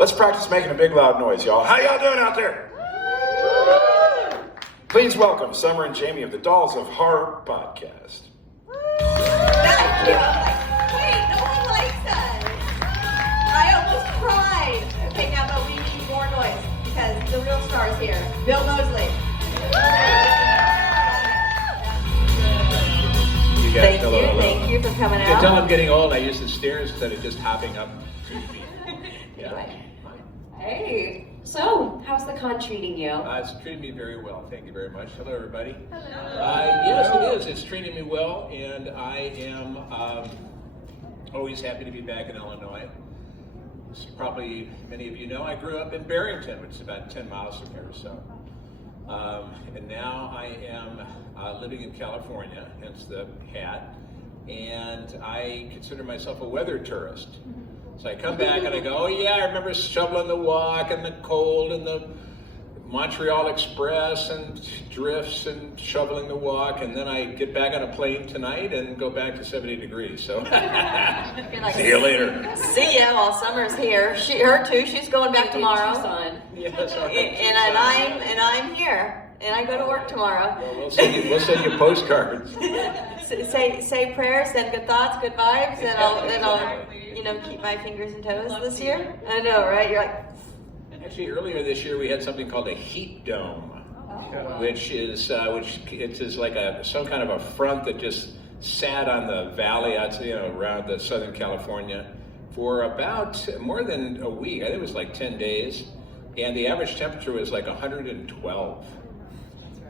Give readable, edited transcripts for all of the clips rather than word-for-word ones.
Let's practice making a big loud noise, y'all. How y'all doing out there? Please welcome Summer and Jamie of the Dolls of Horror podcast. Thank you. Wait, no one likes us. I almost cried. Okay, now, but we need more noise because the real star is here. Bill Mosely. Thank you for coming You out. can tell I'm getting old. I use the stairs instead of just hopping up 2 feet. Yeah. Hey, so how's the con treating you? It's treated me very well. Thank you very much. Hello, everybody. Hello. Yes, it is. It's treating me well, and I am always happy to be back in Illinois. As probably many of you know, I grew up in Barrington, which is about 10 miles from here. So, and now I am living in California, hence the hat, and I consider myself a weather tourist. So I come back and I go, oh yeah, I remember shoveling the walk and the cold and the Montreal Express and drifts and shoveling the walk, and then I get back on a plane tonight and go back to 70 degrees. So Like, see you later. See ya while Summer's here. Her too. She's going back tomorrow. Yes, And I'm here. And I go to work tomorrow. Well, we'll send you postcards. Say prayers, send good thoughts, good vibes, and I'll keep my fingers and toes this year. I know, right? You're like. Actually, earlier this year we had something called a heat dome, which is like some kind of a front that just sat on the valley around the Southern California for about more than a week. I think it was like 10 days, and the average temperature was like 112.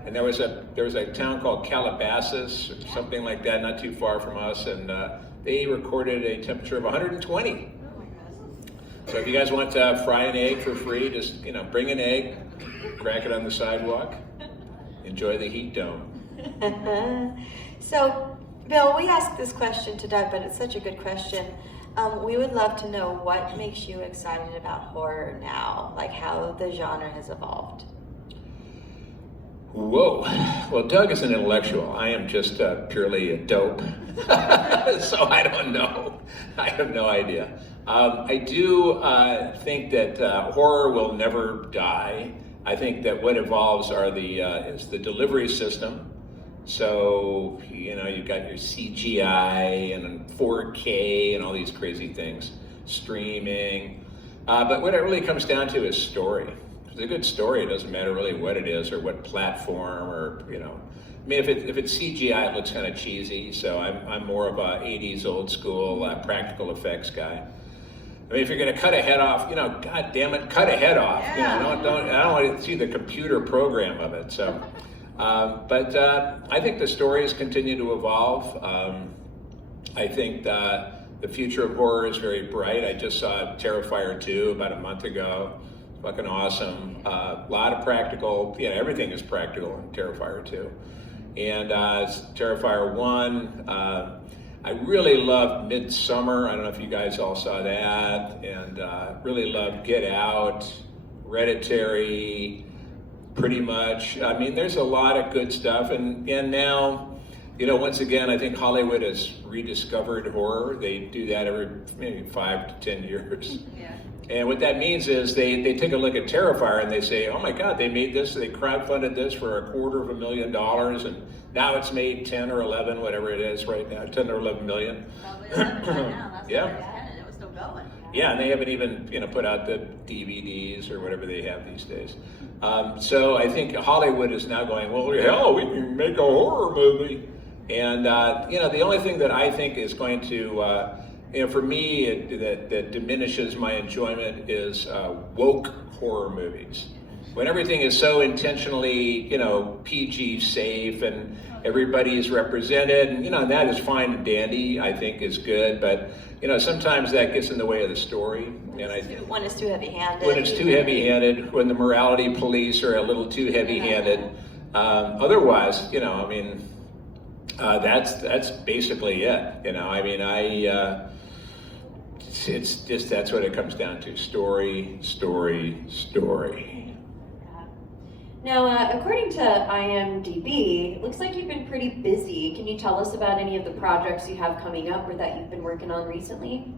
And there was a town called Calabasas, or something like that, not too far from us, and they recorded a temperature of 120. So if you guys want to fry an egg for free, just bring an egg, crack it on the sidewalk, enjoy the heat dome. So, Bill, we asked this question to Doug, but it's such a good question. We would love to know what makes you excited about horror now, like how the genre has evolved. Whoa. Well, Doug is an intellectual. I am just purely a dope. So I don't know. I have no idea. I do think that horror will never die. I think that what evolves is the delivery system. So, you've got your CGI and 4K and all these crazy things, streaming. But what it really comes down to is story. If it's a good story, it doesn't matter really what it is or what platform or, I mean, if it's CGI, it looks kind of cheesy. So I'm more of a 80s old school practical effects guy. I mean, if you're going to cut a head off, God damn it, cut a head off. Yeah. I don't want to see the computer program of it. So, but I think the stories continue to evolve. I think the future of horror is very bright. I just saw Terrifier 2 about a month ago. Fucking awesome. A lot of practical. Everything is practical in Terrifier 2. And Terrifier 1. I really loved Midsummer. I don't know if you guys all saw that. And really loved Get Out, Hereditary, pretty much. I mean, there's a lot of good stuff. And now, once again, I think Hollywood has rediscovered horror. They do that every maybe 5 to 10 years. Yeah. And what that means is they take a look at Terrifier and they say, oh my God, they made this, they crowdfunded this for $250,000, and now it's made 10 or 11, whatever it is right now, 10 or 11 million. Probably 11 right now. That's Yeah. what they had, and it was still going. Yeah, and they haven't even put out the DVDs or whatever they have these days. So I think Hollywood is now going, well, hell, we can make a horror movie. And the only thing that I think is going to for me, that diminishes my enjoyment is woke horror movies. When everything is so intentionally, PG safe and everybody is represented, and that is fine and dandy, I think is good, but sometimes that gets in the way of the story. And When it's too heavy-handed. When it's too heavy-handed, when the morality police are a little too heavy-handed. Otherwise, that's basically it. It's just, that's what it comes down to. Story, story, story. Now, according to IMDb, it looks like you've been pretty busy. Can you tell us about any of the projects you have coming up or that you've been working on recently?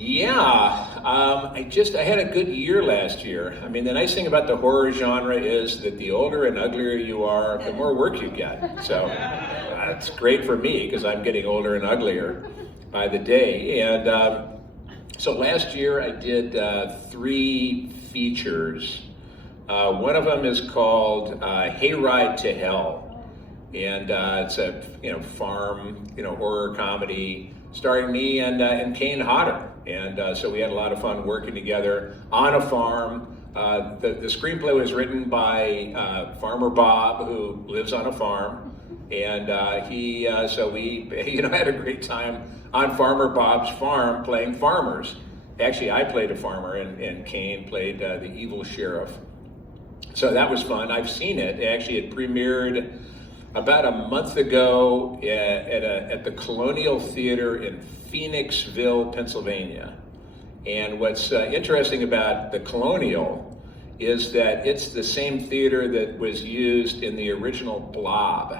I had a good year last year. I mean, the nice thing about the horror genre is that the older and uglier you are, the more work you get. So it's great for me because I'm getting older and uglier by the day. And so last year I did 3 features. One of them is called Hayride to Hell. And it's a farm horror comedy starring me and Kane Hodder. And so we had a lot of fun working together on a farm. The screenplay was written by Farmer Bob, who lives on a farm. And we had a great time on Farmer Bob's farm playing farmers. Actually, I played a farmer and Kane played the evil sheriff. So that was fun. I've seen it. Actually, it premiered about a month ago at the Colonial Theater in Phoenixville, Pennsylvania. And what's interesting about the Colonial is that it's the same theater that was used in the original Blob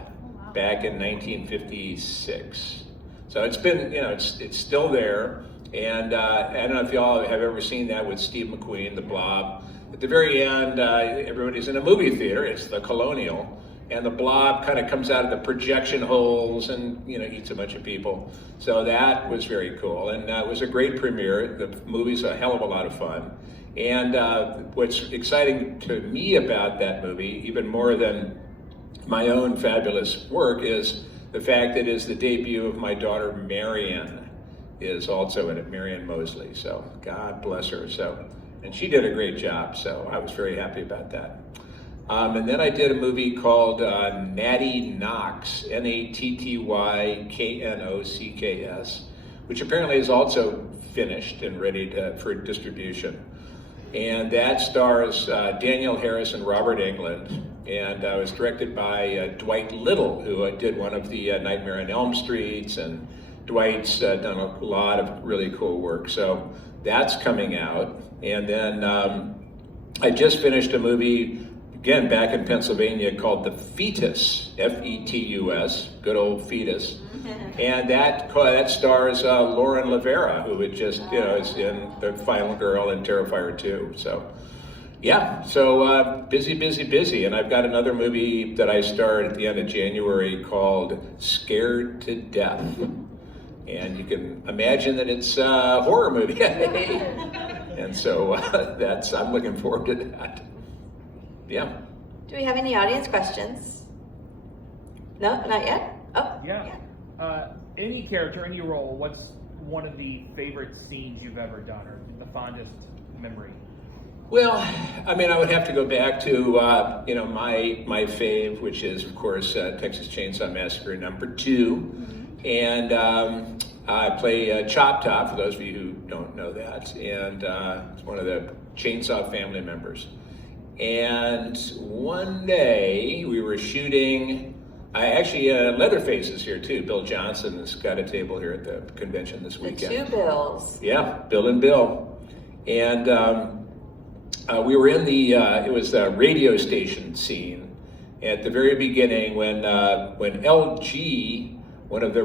back in 1956. So it's been, it's still there. And I don't know if y'all have ever seen that with Steve McQueen, the Blob. At the very end, everybody's in a movie theater. It's the Colonial. And the Blob kind of comes out of the projection holes and, eats a bunch of people. So that was very cool. And it was a great premiere. The movie's a hell of a lot of fun. And what's exciting to me about that movie, even more than my own fabulous work, is the fact that it is the debut of my daughter, Marion, is also in it, Marion Mosely. So God bless her. And she did a great job. So I was very happy about that. And then I did a movie called Natty Knocks, NattyKnocks, which apparently is also finished and ready for distribution. And that stars Daniel Harris and Robert Englund, and was directed by Dwight Little, who did one of the Nightmare on Elm Streets, and Dwight's done a lot of really cool work. So that's coming out. And then I just finished a movie again, back in Pennsylvania, called The Fetus, F-E-T-U-S, good old Fetus. And that stars Lauren Lavera, who had just, is in The Final Girl and Terrifier 2. So, busy. And I've got another movie that I starred at the end of January called Scared to Death. And you can imagine that it's a horror movie. And so I'm looking forward to that. Yeah. Do we have any audience questions? No, not yet? Oh. Yeah. Any character, any role, what's one of the favorite scenes you've ever done, or the fondest memory? Well, I mean, I would have to go back to, my fave, which is, of course, Texas Chainsaw Massacre #2. And I play Chop Top, for those of you who don't know that, and it's one of the Chainsaw family members. And one day we were shooting, Leatherface is here too. Bill Johnson has got a table here at the convention this weekend. The 2 Bills. Yeah, Bill and Bill. And we were in it was the radio station scene at the very beginning when LG, one of the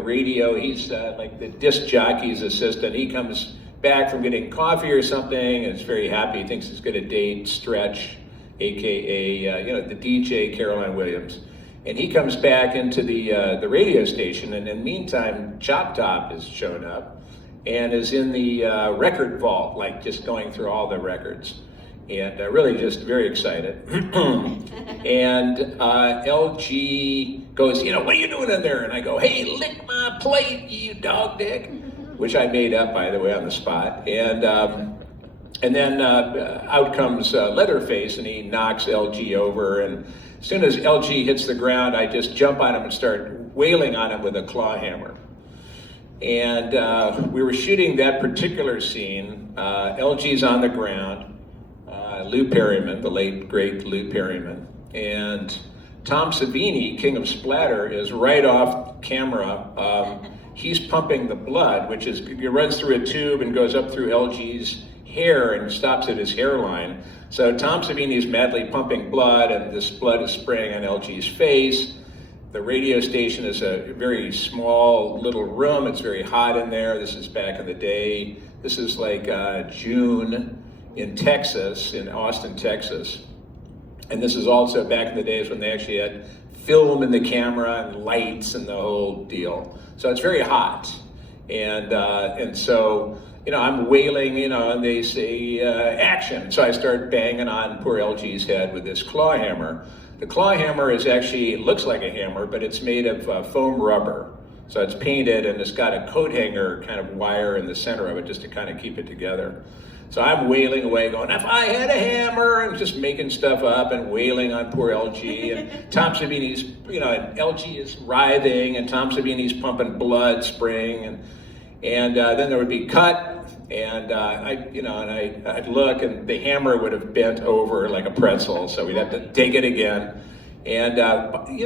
he's like the disc jockey's assistant, he comes back from getting coffee or something and is very happy. He thinks he's going to date Stretch, aka the DJ Caroline Williams, and he comes back into the radio station, and in the meantime Chop Top has shown up and is in the record vault, like just going through all the records, and really just very excited. And LG goes, what are you doing in there? And I go, hey, lick my plate, you dog dick, which I made up, by the way, on the spot. And then out comes Leatherface, and he knocks LG over. And as soon as LG hits the ground, I just jump on him and start wailing on him with a claw hammer. And we were shooting that particular scene. LG's on the ground. Lou Perryman, the late, great Lou Perryman. And Tom Savini, King of Splatter, is right off camera. He's pumping the blood, which runs through a tube and goes up through LG's hair and stops at his hairline. So Tom Savini's madly pumping blood, and this blood is spraying on LG's face. The radio station is a very small little room. It's very hot in there. This is back in the day. This is like June in Texas, in Austin, Texas. And this is also back in the days when they actually had film in the camera and lights and the whole deal. So it's very hot. And so, I'm wailing, and they say, action. So I start banging on poor LG's head with this claw hammer. The claw hammer is actually, it looks like a hammer, but it's made of foam rubber. So it's painted and it's got a coat hanger kind of wire in the center of it just to kind of keep it together. So I'm wailing away going, if I had a hammer, and just making stuff up and wailing on poor LG. And Tom Savini's, LG is writhing and Tom Savini's pumping blood, spraying. And then there would be cut, and I'd look, and the hammer would have bent over like a pretzel, so we'd have to take it again. And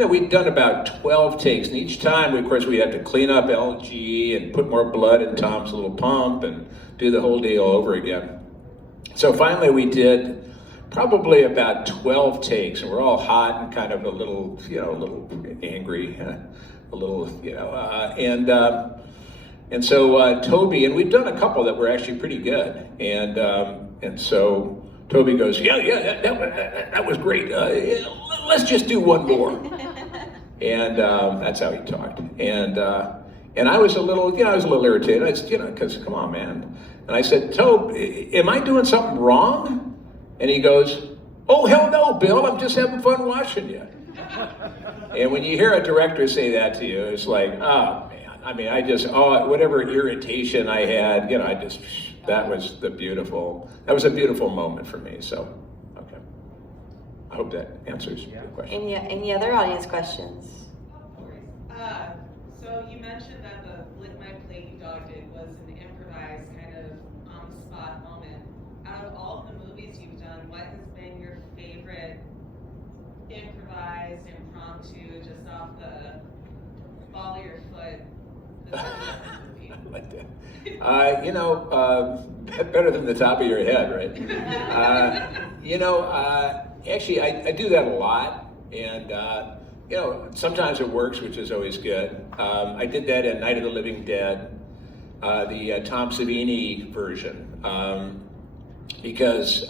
we'd done about 12 takes, and each time, of course, we had to clean up LG and put more blood in Tom's little pump and do the whole deal over again. So finally, we did probably about 12 takes, and we're all hot and kind of a little angry, a little, And so Toby, and we've done a couple that were actually pretty good, and so Toby goes, that was great. Let's just do one more, and that's how he talked. And I was a little, irritated. Because come on, man. And I said, Tobe, am I doing something wrong? And he goes, oh hell no, Bill. I'm just having fun watching you. And when you hear a director say that to you, it's like, oh man. I mean, whatever irritation I had, that was a beautiful moment for me. So, okay. I hope that answers your question. Any other audience questions? So you mentioned that the Lick My Plate you dog did was an improvised kind of on-the-spot moment. Out of all the movies you've done, what has been your favorite improvised, impromptu, just off the ball of your foot? Like that. Better than the top of your head, right? Actually, I do that a lot, and sometimes it works, which is always good. I did that in Night of the Living Dead, the Tom Savini version, because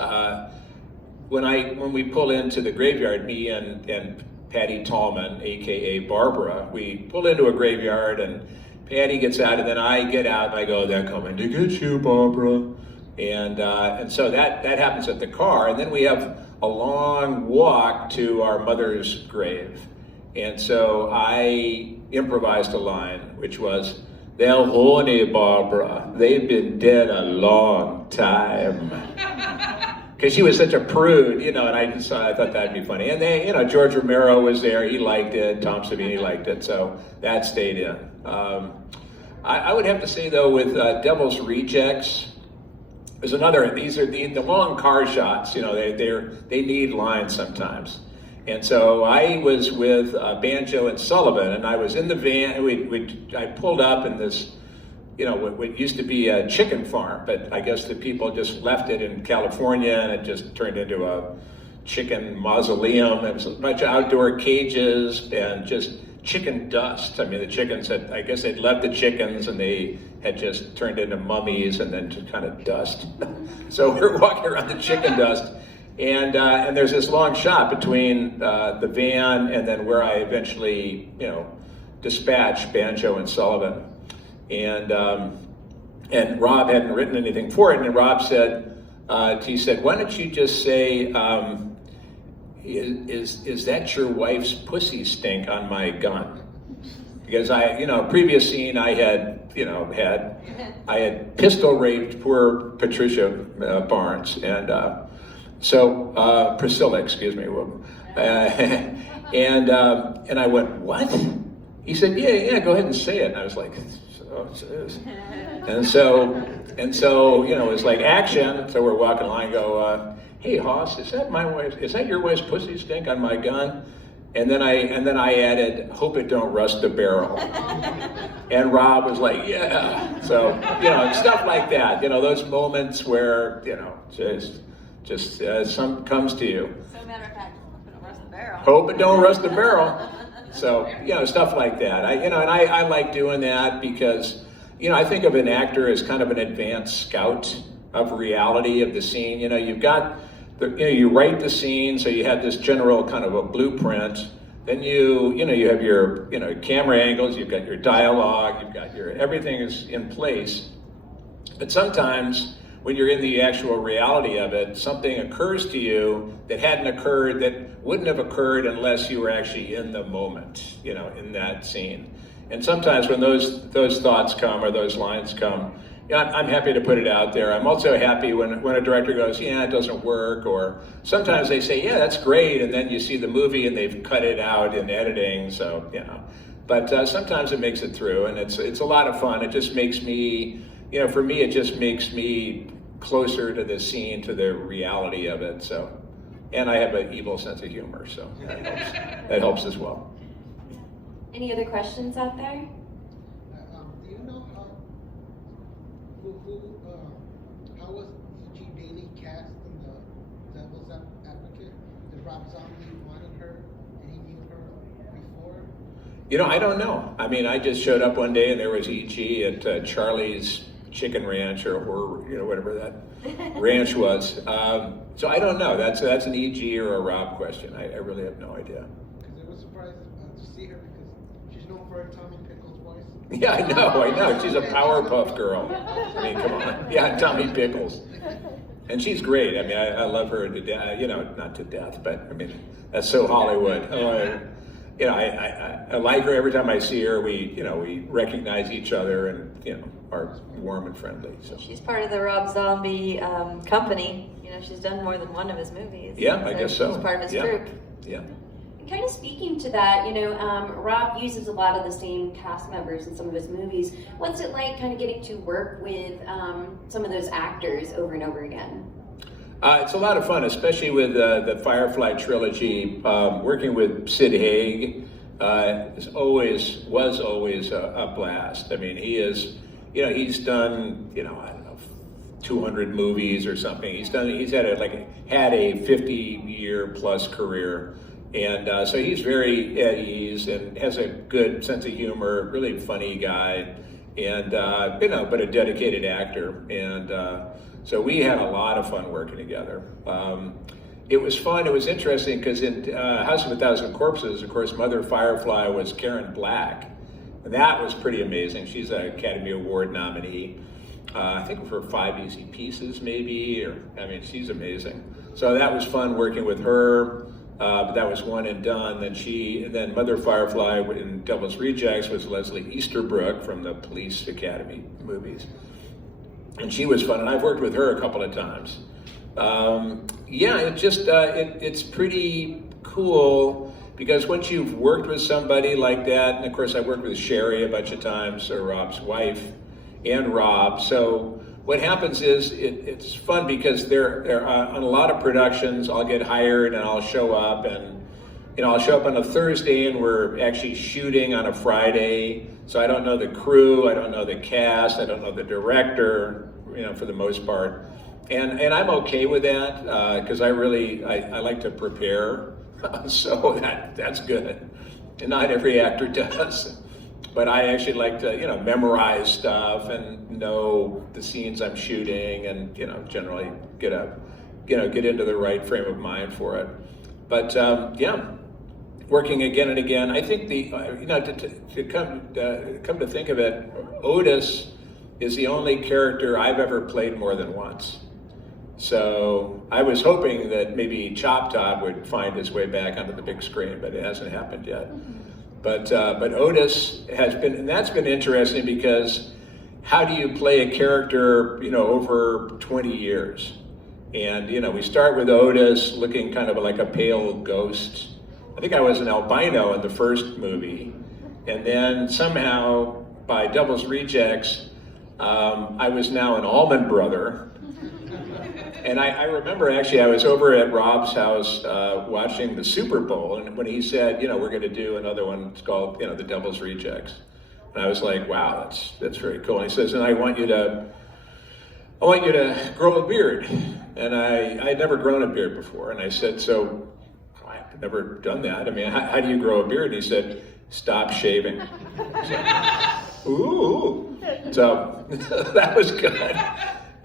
when we pull into the graveyard, me and Patty Tallman, aka Barbara, we pull into a graveyard and Patty gets out, and then I get out and I go, they're coming to get you, Barbara. And so that happens at the car, and then we have a long walk to our mother's grave. And so I improvised a line, which was, they're horny, Barbara. They've been dead a long time. Because she was such a prude, and I thought that'd be funny. And they, George Romero was there, he liked it, Tom Savini liked it, so that stayed in. I would have to say though, with Devil's Rejects, there's another, these are the long car shots, they need lines sometimes. And so I was with Banjo and Sullivan, and I was in the van, I pulled up in this, what used to be a chicken farm, but I guess the people just left it in California and it just turned into a chicken mausoleum. It was a bunch of outdoor cages and just chicken dust. I mean, the chickens I guess they'd left the chickens and they had just turned into mummies and then just kind of dust. So we're walking around the chicken dust, and there's this long shot between the van and then where I eventually, dispatched Banjo and Sullivan. And Rob hadn't written anything for it, and Rob said, he said, why don't you just say, is that your wife's pussy stink on my gun? Because previous scene I had pistol raped poor Patricia Barnes, and Priscilla, excuse me, and I went, what? He said, yeah, go ahead and say it. And I was like, and so it was like action. So we're walking along and go, hey Hoss, is that your wife's pussy stink on my gun? And then I added, hope it don't rust the barrel. And Rob was like, yeah. So stuff like that. Those moments where just some comes to you. So matter of fact, hope it don't rust the barrel. Hope it don't rust the barrel. So stuff like that. I like doing that because I think of an actor as kind of an advanced scout of reality of the scene. You've got you write the scene, so you have this general kind of a blueprint. Then you have your camera angles, you've got your dialogue, you've got everything is in place. But sometimes when you're in the actual reality of it, something occurs to you that hadn't occurred, that wouldn't have occurred unless you were actually in the moment, in that scene. And sometimes when those thoughts come or those lines come, I'm happy to put it out there. I'm also happy when a director goes, yeah, it doesn't work, or sometimes they say, yeah, that's great, and then you see the movie and they've cut it out in editing, so, But sometimes it makes it through, and it's a lot of fun. It just makes me, for me, it just makes me closer to the scene, to the reality of it, so. And I have an evil sense of humor, so that helps as well. Any other questions out there? Do you know how was E.G. Bailey cast in the Devil's Advocate? Did Rob Zombie wanted her and he knew her before? I don't know. I mean, I just showed up one day and there was E.G. at Charlie's Chicken Ranch or whatever that ranch was. So I don't know. That's an E.G. or a Rob question. I really have no idea. Because it was surprising to see her because she's known for her Tommy Pickles voice. Yeah, I know. She's a Powerpuff Girl. I mean, come on. Yeah, Tommy Pickles. And she's great. I mean, I love her to death. Not to death, but I mean, that's so Hollywood. I like her every time I see her. We recognize each other and, are warm and friendly. So. She's part of the Rob Zombie company. She's done more than one of his movies. Yeah, I guess so. She's part of his troupe. Yeah. Kind of speaking to that, Rob uses a lot of the same cast members in some of his movies. What's it like kind of getting to work with some of those actors over and over again? It's a lot of fun, especially with the Firefly trilogy. Working with Sid Haig was always a blast. I mean, he is, he's done, I don't know, 200 movies or something. He's had a 50-year plus career. And so he's very at ease and has a good sense of humor, really funny guy, and but a dedicated actor. And so we had a lot of fun working together. It was fun. It was interesting because in House of a Thousand Corpses, of course, Mother Firefly was Karen Black, and that was pretty amazing. She's an Academy Award nominee. I think for 5 Easy Pieces, maybe. She's amazing. So that was fun working with her. But that was one and done. Then Mother Firefly in Devil's Rejects was Leslie Easterbrook from the Police Academy movies. And she was fun, and I've worked with her a couple of times. It's pretty cool because once you've worked with somebody like that, and of course I worked with Sherry a bunch of times, or Rob's wife, and Rob. So what happens is it's fun because they're on a lot of productions. I'll get hired and I'll show up, and I'll show up on a Thursday and we're actually shooting on a Friday. So I don't know the crew, I don't know the cast, I don't know the director, for the most part. And I'm okay with that because I like to prepare, so that's good. And not every actor does. But I actually like to, memorize stuff and know the scenes I'm shooting, and generally get into the right frame of mind for it. But working again and again. I think to come to think of it, Otis is the only character I've ever played more than once. So I was hoping that maybe Chop Top would find his way back onto the big screen, but it hasn't happened yet. But Otis has been, and that's been interesting because how do you play a character, over 20 years? And, we start with Otis looking kind of like a pale ghost. I think I was an albino in the first movie. And then somehow by Devil's Rejects, I was now an almond brother. And I remember actually I was over at Rob's house watching the Super Bowl, and when he said, we're going to do another one, it's called, the Devil's Rejects. And I was like, wow, that's very cool. And he says, and I want you to grow a beard. And I had never grown a beard before. And I said, so I've never done that. I mean, how do you grow a beard? And he said, stop shaving. ooh. So that was good.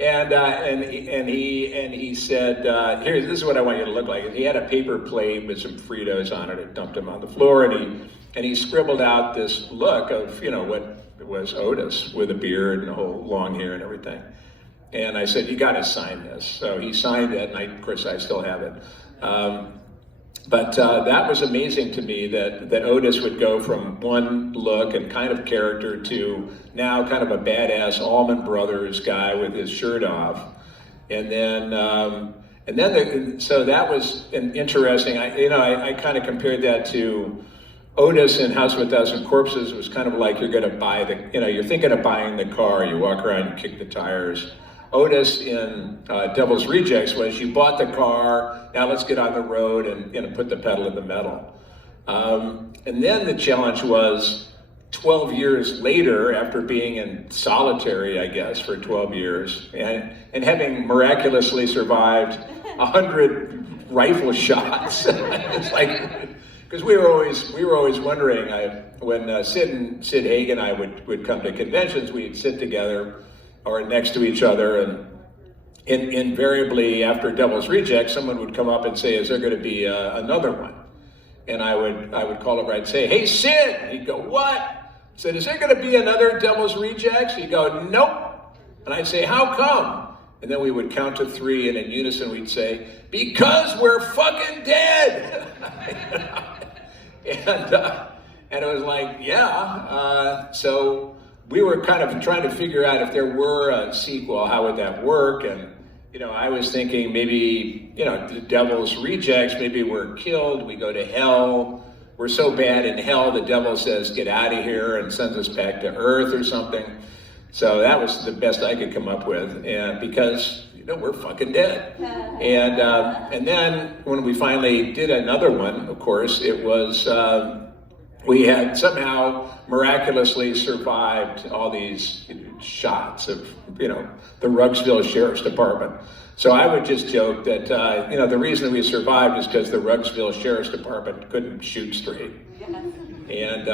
And he said, here, this is what I want you to look like. And he had a paper plate with some Fritos on it and dumped them on the floor, and he scribbled out this look of, what was Otis with a beard and a whole long hair and everything. And I said, you got to sign this. So he signed it, and of course I still have it. But that was amazing to me that Otis would go from one look and kind of character to now kind of a badass Allman Brothers guy with his shirt off. And then so that was an interesting, I kind of compared that to Otis in House of a Thousand Corpses. It was kind of like you're going to buy you're thinking of buying the car, you walk around and kick the tires. Otis in Devil's Rejects was you bought the car, now let's get on the road and put the pedal to the metal. And then the challenge was 12 years later, after being in solitary, I guess, for 12 years, and having miraculously survived 100 rifle shots. It's like, because we were always wondering, when Sid Haig and I would come to conventions, we'd sit together or next to each other, and invariably after Devil's Rejects, someone would come up and say, is there going to be another one? And I would call over, I'd say, hey Sid! He'd go, what? I said, is there going to be another Devil's Rejects? He'd go, nope. And I'd say, how come? And then we would count to 3, and in unison we'd say, because we're fucking dead! And it was like, yeah. So we were kind of trying to figure out if there were a sequel, how would that work? And, I was thinking maybe, the Devil's Rejects, maybe we're killed, we go to hell. We're so bad in hell, the devil says, get out of here, and sends us back to earth or something. So that was the best I could come up with. And because, we're fucking dead. And then when we finally did another one, of course, it was, we had somehow miraculously survived all these shots of, the Rugsville Sheriff's Department. So I would just joke that, the reason we survived is because the Rugsville Sheriff's Department couldn't shoot straight. And,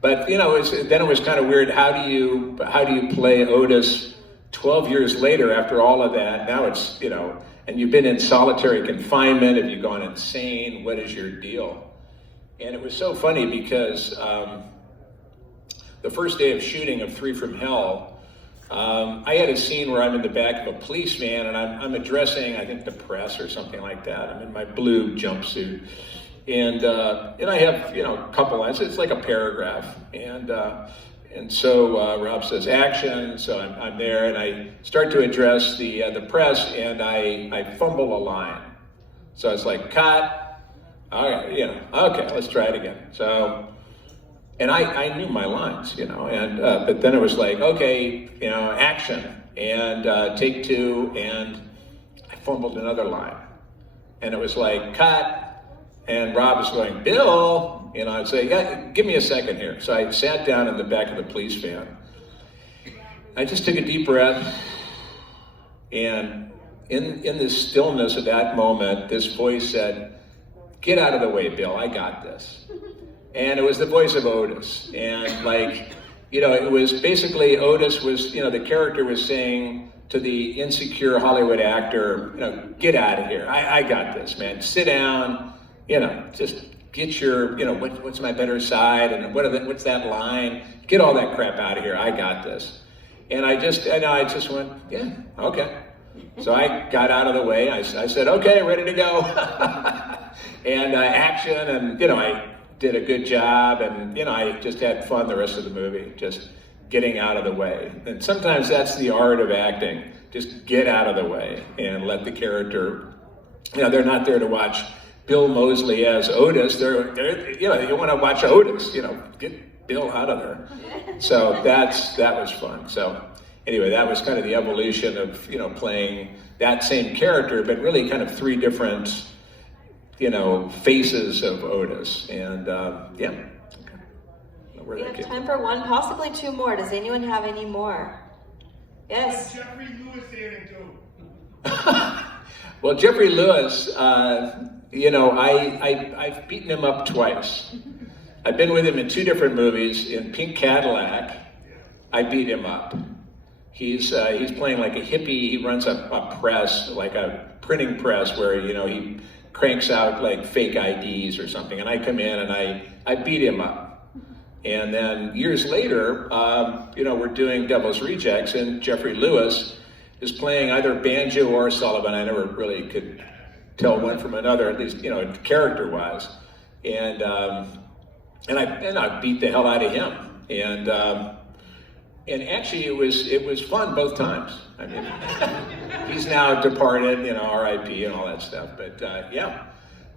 but, then it was kind of weird. How do you play Otis 12 years later after all of that? Now it's, and you've been in solitary confinement. Have you gone insane? What is your deal? And it was so funny because the first day of shooting of 3 from Hell, I had a scene where I'm in the back of a police van and I'm addressing, I think, the press or something like that. I'm in my blue jumpsuit. And I have, a couple lines. It's like a paragraph. And so Rob says, action. So I'm there and I start to address the press and I fumble a line. So it's like, cut. All right, okay, let's try it again. So, and I knew my lines, and but then it was like, okay, action, and take 2, and I fumbled another line, and it was like, cut, and Rob was going, Bill, I'd say, yeah, give me a second here. So I sat down in the back of the police van. I just took a deep breath, and in the stillness of that moment, this voice said, get out of the way, Bill, I got this. And it was the voice of Otis. And it was basically Otis was, the character was saying to the insecure Hollywood actor, get out of here. I got this, man. Sit down, just get your, what's my better side and what's that line? Get all that crap out of here. I got this. And I just went, yeah, okay. So I got out of the way. I said, okay, ready to go. And action, and I did a good job, and I just had fun the rest of the movie, just getting out of the way. And sometimes that's the art of acting, just get out of the way and let the character, they're not there to watch Bill Mosely as Otis. They're you want to watch Otis, get Bill out of there. So that was fun. So anyway, that was kind of the evolution of, playing that same character, but really kind of 3 different faces of Otis, and yeah. We have time for 1, possibly 2 more. Does anyone have any more? Yes. Jeffrey Lewis anecdote. Well, Jeffrey Lewis, I've beaten him up twice. I've been with him in 2 different movies, in Pink Cadillac I beat him up. He's playing like a hippie. He runs a press, like a printing press, where he cranks out like fake IDs or something. And I come in and I beat him up. And then years later, we're doing Devil's Rejects, and Jeffrey Lewis is playing either Banjo or Sullivan. I never really could tell one from another, at least character-wise. And I beat the hell out of him. And actually, it was fun both times. I mean, he's now departed, R.I.P. and all that stuff. But yeah,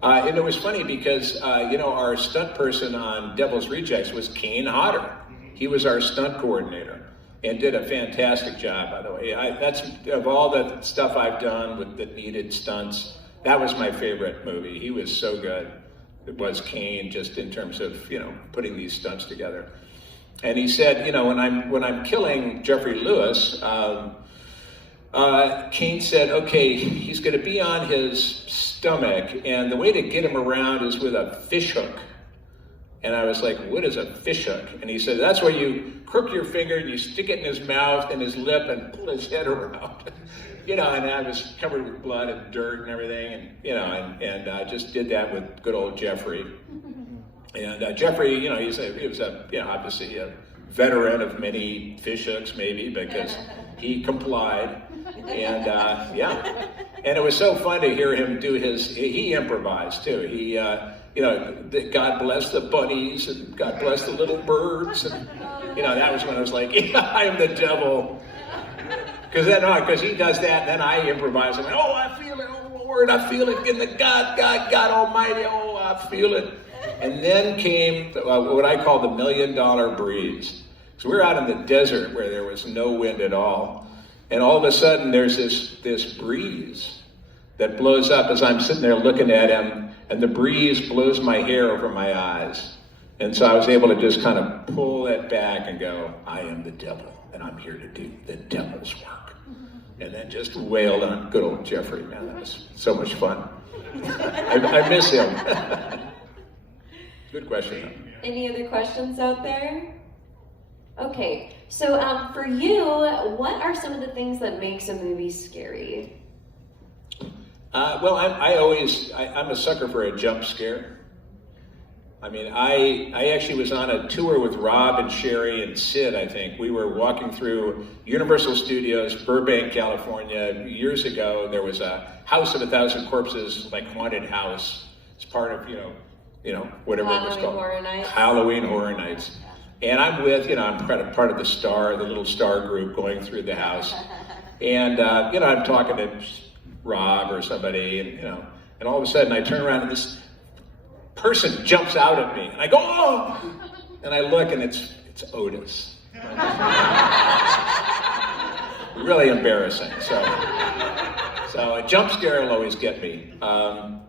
and it was funny because our stunt person on Devil's Rejects was Kane Hodder. He was our stunt coordinator and did a fantastic job. By the way, that's of all the stuff I've done that needed stunts. That was my favorite movie. He was so good. It was Kane, just in terms of putting these stunts together. And he said, when I'm killing Jeffrey Lewis, Kane said, okay, he's going to be on his stomach, and the way to get him around is with a fish hook. And I was like, what is a fish hook? And he said, that's where you crook your finger and you stick it in his mouth and his lip and pull his head around. And I was covered with blood and dirt and everything, and I just did that with good old Jeffrey. And Jeffrey, he was obviously a veteran of many fish hooks, maybe, because he complied. And and it was so fun to hear him do he improvised too. He, God bless the bunnies and God bless the little birds. And, that was when I was like, I am the devil. Because he does that, and then I improvise. I'm like, oh, I feel it, oh Lord, I feel it in the God Almighty, oh, I feel it. And then came what I call the $1 million breeze. So we're out in the desert where there was no wind at all. And all of a sudden there's this breeze that blows up as I'm sitting there looking at him, and the breeze blows my hair over my eyes. And so I was able to just kind of pull it back and go, I am the devil, and I'm here to do the devil's work. And then just wailed on good old Jeffrey. Man, that was so much fun. I miss him. Good question. Any other questions out there? Okay, so for you, what are some of the things that makes a movie scary? Well, I'm a sucker for a jump scare. I mean, I actually was on a tour with Rob and Sherry and Sid, I think. We were walking through Universal Studios, Burbank, California. Years ago, there was a House of 1,000 Corpses, like haunted house. It's part of, whatever it was called. Horror Nights. Halloween Horror Nights. And I'm with, I'm part of the little star group going through the house. And, I'm talking to Rob or somebody, and all of a sudden I turn around and this person jumps out at me. And I go, oh! And I look and it's Otis. Really embarrassing. So a jump scare will always get me. And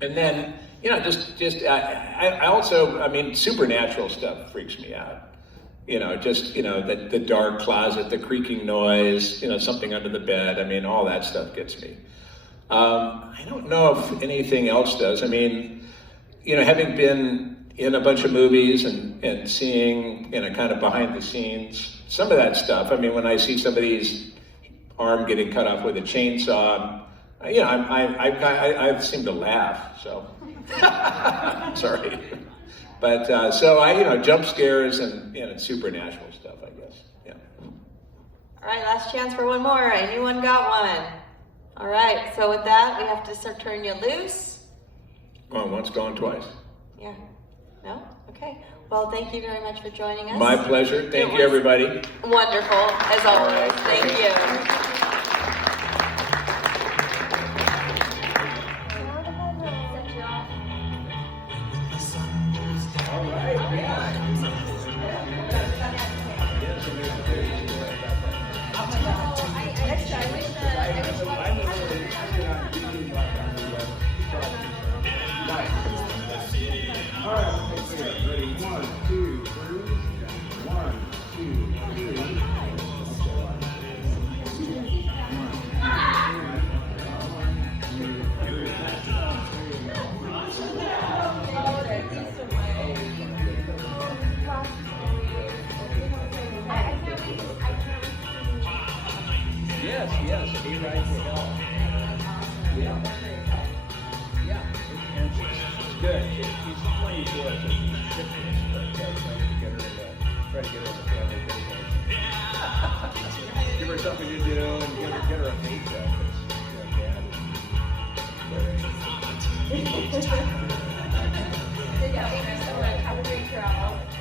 then, I also, supernatural stuff freaks me out. The dark closet, the creaking noise, something under the bed. All that stuff gets me. I don't know if anything else does. Having been in a bunch of movies and seeing, kind of behind the scenes, some of that stuff. When I see somebody's arm getting cut off with a chainsaw, I seem to laugh. So, sorry. But jump scares and supernatural stuff, I guess. Yeah. All right, last chance for one more. Anyone got one? All right, so with that, we have to start turning you loose. Going once, going twice. Yeah. No? Okay. Well, thank you very much for joining us. My pleasure. Thank you, everybody. Wonderful, as always. Thank you. Yes, he rides to hell. Yeah. Yeah, and she's good. She's 24, so she's shiftless, but trying to get her in the family business. Give her something to do and get her a paycheck. Have a great travel.